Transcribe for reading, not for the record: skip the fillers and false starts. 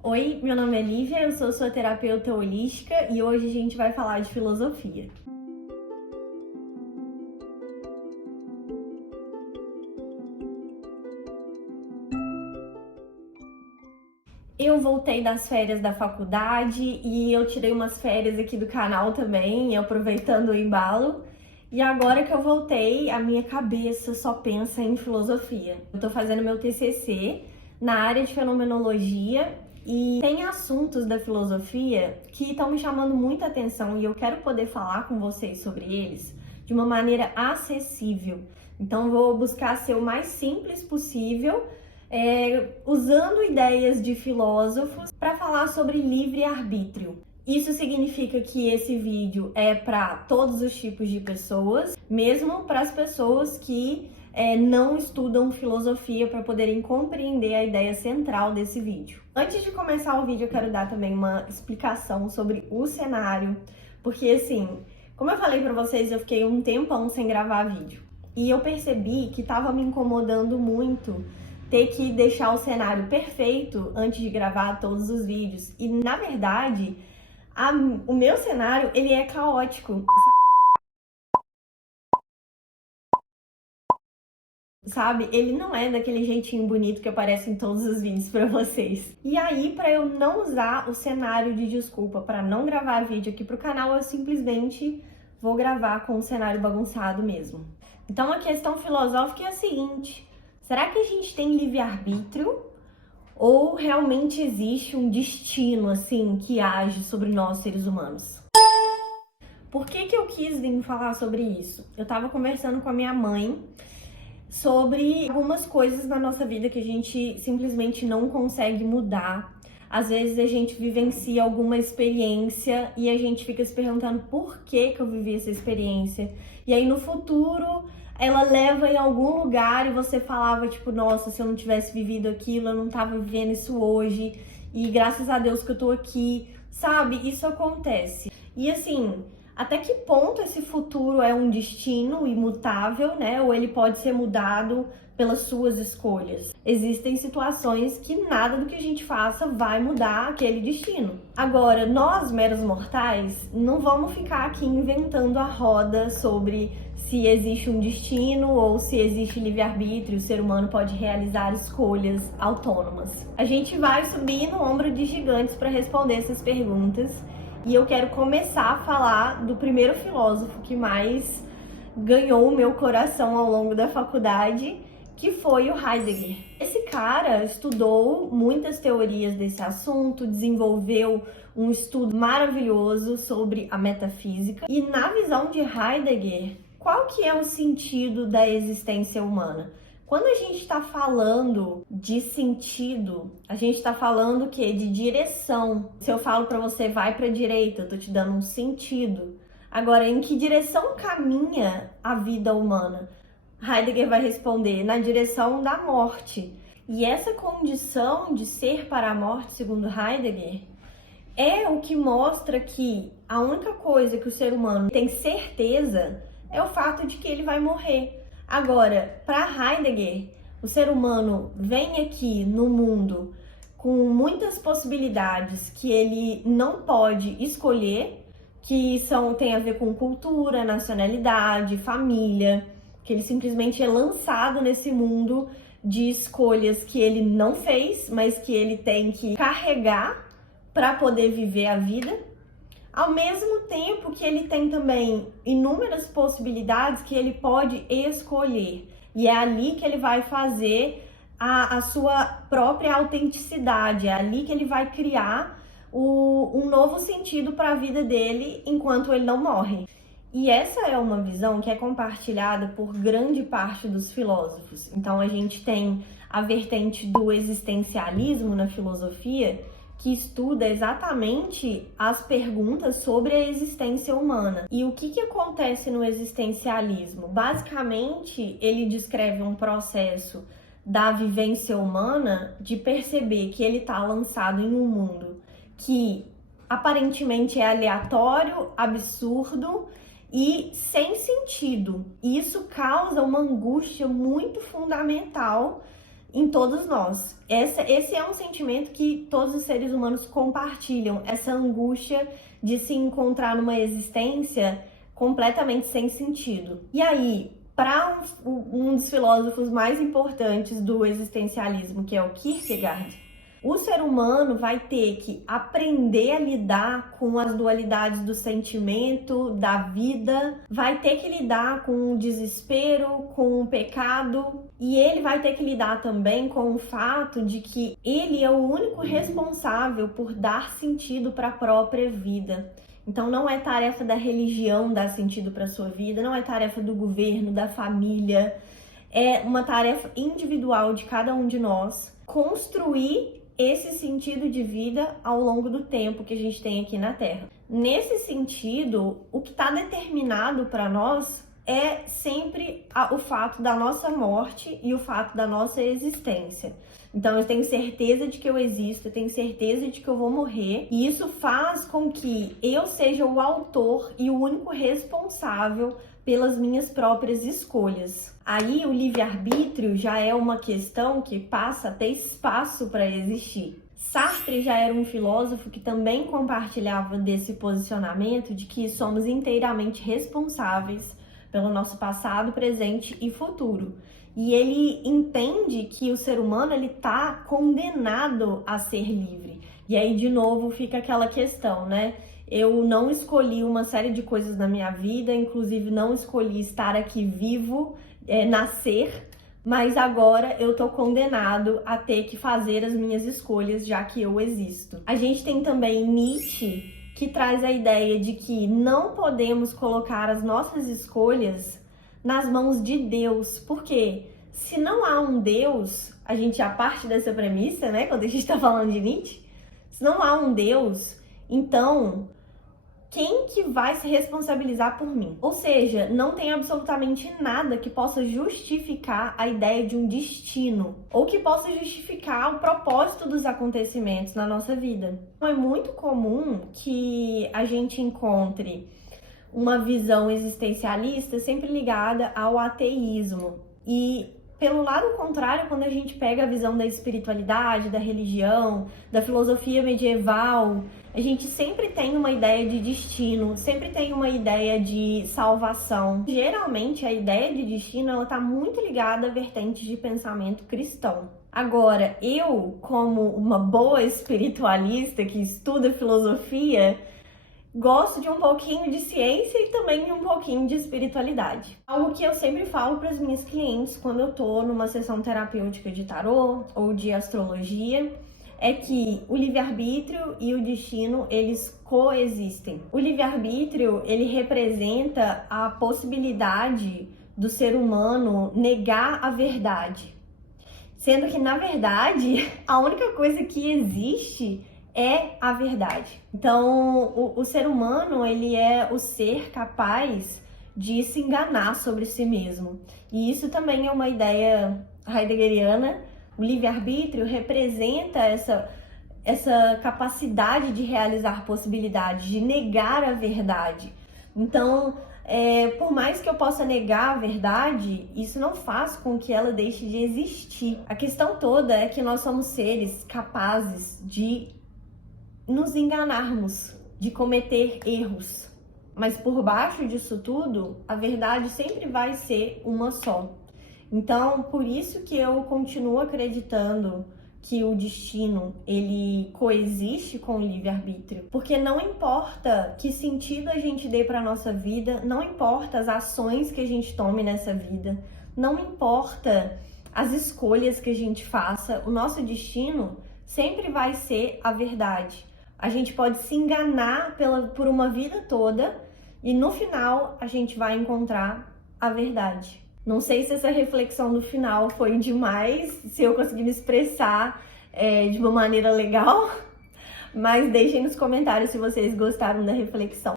Oi, meu nome é Lívia, eu sou sua terapeuta holística e hoje a gente vai falar de filosofia. Eu voltei das férias da faculdade e eu tirei umas férias aqui do canal também, aproveitando o embalo. E agora que eu voltei, a minha cabeça só pensa em filosofia. Eu tô fazendo meu TCC na área de fenomenologia e tem assuntos da filosofia que estão me chamando muita atenção e eu quero poder falar com vocês sobre eles de uma maneira acessível. Então vou buscar ser o mais simples possível, usando ideias de filósofos para falar sobre livre-arbítrio. Isso significa que esse vídeo é para todos os tipos de pessoas, mesmo para as pessoas que não estudam filosofia, para poderem compreender a ideia central desse vídeo. Antes de começar o vídeo, eu quero dar também uma explicação sobre o cenário, porque assim, como eu falei para vocês, eu fiquei um tempão sem gravar vídeo e eu percebi que estava me incomodando muito ter que deixar o cenário perfeito antes de gravar todos os vídeos. E na verdade, o meu cenário, ele é caótico, sabe? Ele não é daquele jeitinho bonito que aparece em todos os vídeos pra vocês. E aí, pra eu não usar o cenário de desculpa pra não gravar vídeo aqui pro canal, eu simplesmente vou gravar com o cenário bagunçado mesmo. Então a questão filosófica é a seguinte: será que a gente tem livre-arbítrio? Ou realmente existe um destino, assim, que age sobre nós, seres humanos? Por que eu quis vir falar sobre isso? Eu tava conversando com a minha mãe sobre algumas coisas na nossa vida que a gente simplesmente não consegue mudar. Às vezes a gente vivencia alguma experiência e a gente fica se perguntando por que eu vivi essa experiência. E aí no futuro ela leva em algum lugar e você falava tipo, nossa, se eu não tivesse vivido aquilo, eu não tava vivendo isso hoje. E graças a Deus que eu tô aqui, sabe? Isso acontece. E assim, até que ponto esse futuro é um destino imutável, né? Ou ele pode ser mudado pelas suas escolhas? Existem situações que nada do que a gente faça vai mudar aquele destino. Agora, nós, meros mortais, não vamos ficar aqui inventando a roda sobre se existe um destino ou se existe livre-arbítrio, o ser humano pode realizar escolhas autônomas. A gente vai subir no ombro de gigantes para responder essas perguntas. E eu quero começar a falar do primeiro filósofo que mais ganhou o meu coração ao longo da faculdade, que foi o Heidegger. Esse cara estudou muitas teorias desse assunto, desenvolveu um estudo maravilhoso sobre a metafísica. E na visão de Heidegger, qual que é o sentido da existência humana? Quando a gente está falando de sentido, a gente está falando o quê? De direção. Se eu falo para você, vai para a direita, eu tô te dando um sentido. Agora, em que direção caminha a vida humana? Heidegger vai responder, na direção da morte. E essa condição de ser para a morte, segundo Heidegger, é o que mostra que a única coisa que o ser humano tem certeza é o fato de que ele vai morrer. Agora, para Heidegger, o ser humano vem aqui no mundo com muitas possibilidades que ele não pode escolher, que tem a ver com cultura, nacionalidade, família, que ele simplesmente é lançado nesse mundo de escolhas que ele não fez, mas que ele tem que carregar para poder viver a vida. Ao mesmo tempo que ele tem também inúmeras possibilidades que ele pode escolher. E é ali que ele vai fazer a sua própria autenticidade, é ali que ele vai criar um novo sentido para a vida dele enquanto ele não morre. E essa é uma visão que é compartilhada por grande parte dos filósofos. Então a gente tem a vertente do existencialismo na filosofia, que estuda exatamente as perguntas sobre a existência humana. E o que acontece no existencialismo? Basicamente, ele descreve um processo da vivência humana de perceber que ele está lançado em um mundo que aparentemente é aleatório, absurdo e sem sentido. E isso causa uma angústia muito fundamental em todos nós. Esse é um sentimento que todos os seres humanos compartilham, essa angústia de se encontrar numa existência completamente sem sentido. E aí, para um dos filósofos mais importantes do existencialismo, que é o Kierkegaard, o ser humano vai ter que aprender a lidar com as dualidades do sentimento, da vida, vai ter que lidar com o desespero, com o pecado, e ele vai ter que lidar também com o fato de que ele é o único responsável por dar sentido para a própria vida. Então não é tarefa da religião dar sentido para a sua vida, não é tarefa do governo, da família, é uma tarefa individual de cada um de nós construir esse sentido de vida ao longo do tempo que a gente tem aqui na Terra. Nesse sentido, o que está determinado para nós é sempre o fato da nossa morte e o fato da nossa existência. Então eu tenho certeza de que eu existo, eu tenho certeza de que eu vou morrer, e isso faz com que eu seja o autor e o único responsável pelas minhas próprias escolhas. Aí o livre-arbítrio já é uma questão que passa a ter espaço para existir. Sartre já era um filósofo que também compartilhava desse posicionamento de que somos inteiramente responsáveis pelo nosso passado, presente e futuro. E ele entende que o ser humano está condenado a ser livre. E aí, de novo, fica aquela questão, né? Eu não escolhi uma série de coisas na minha vida, inclusive não escolhi estar aqui vivo, nascer, mas agora eu tô condenado a ter que fazer as minhas escolhas, já que eu existo. A gente tem também Nietzsche, que traz a ideia de que não podemos colocar as nossas escolhas nas mãos de Deus, porque se não há um Deus, a gente já parte dessa premissa, né, quando a gente tá falando de Nietzsche, se não há um Deus, então quem que vai se responsabilizar por mim? Ou seja, não tem absolutamente nada que possa justificar a ideia de um destino ou que possa justificar o propósito dos acontecimentos na nossa vida. É muito comum que a gente encontre uma visão existencialista sempre ligada ao ateísmo. E pelo lado contrário, quando a gente pega a visão da espiritualidade, da religião, da filosofia medieval, a gente sempre tem uma ideia de destino, sempre tem uma ideia de salvação. Geralmente, a ideia de destino ela está muito ligada a vertentes de pensamento cristão. Agora, eu, como uma boa espiritualista que estuda filosofia, gosto de um pouquinho de ciência e também de um pouquinho de espiritualidade. Algo que eu sempre falo para as minhas clientes quando eu tô numa sessão terapêutica de tarô ou de astrologia é que o livre-arbítrio e o destino, eles coexistem. O livre-arbítrio, ele representa a possibilidade do ser humano negar a verdade. Sendo que, na verdade, a única coisa que existe é a verdade. Então, o ser humano, ele é o ser capaz de se enganar sobre si mesmo. E isso também é uma ideia heideggeriana. O livre-arbítrio representa essa capacidade de realizar possibilidades, de negar a verdade. Então, por mais que eu possa negar a verdade, isso não faz com que ela deixe de existir. A questão toda é que nós somos seres capazes de nos enganarmos, de cometer erros. Mas por baixo disso tudo, a verdade sempre vai ser uma só. Então, por isso que eu continuo acreditando que o destino, ele coexiste com o livre-arbítrio. Porque não importa que sentido a gente dê para a nossa vida, não importa as ações que a gente tome nessa vida, não importa as escolhas que a gente faça, o nosso destino sempre vai ser a verdade. A gente pode se enganar por uma vida toda e no final a gente vai encontrar a verdade. Não sei se essa reflexão do final foi demais, se eu consegui me expressar de uma maneira legal, mas deixem nos comentários se vocês gostaram da reflexão.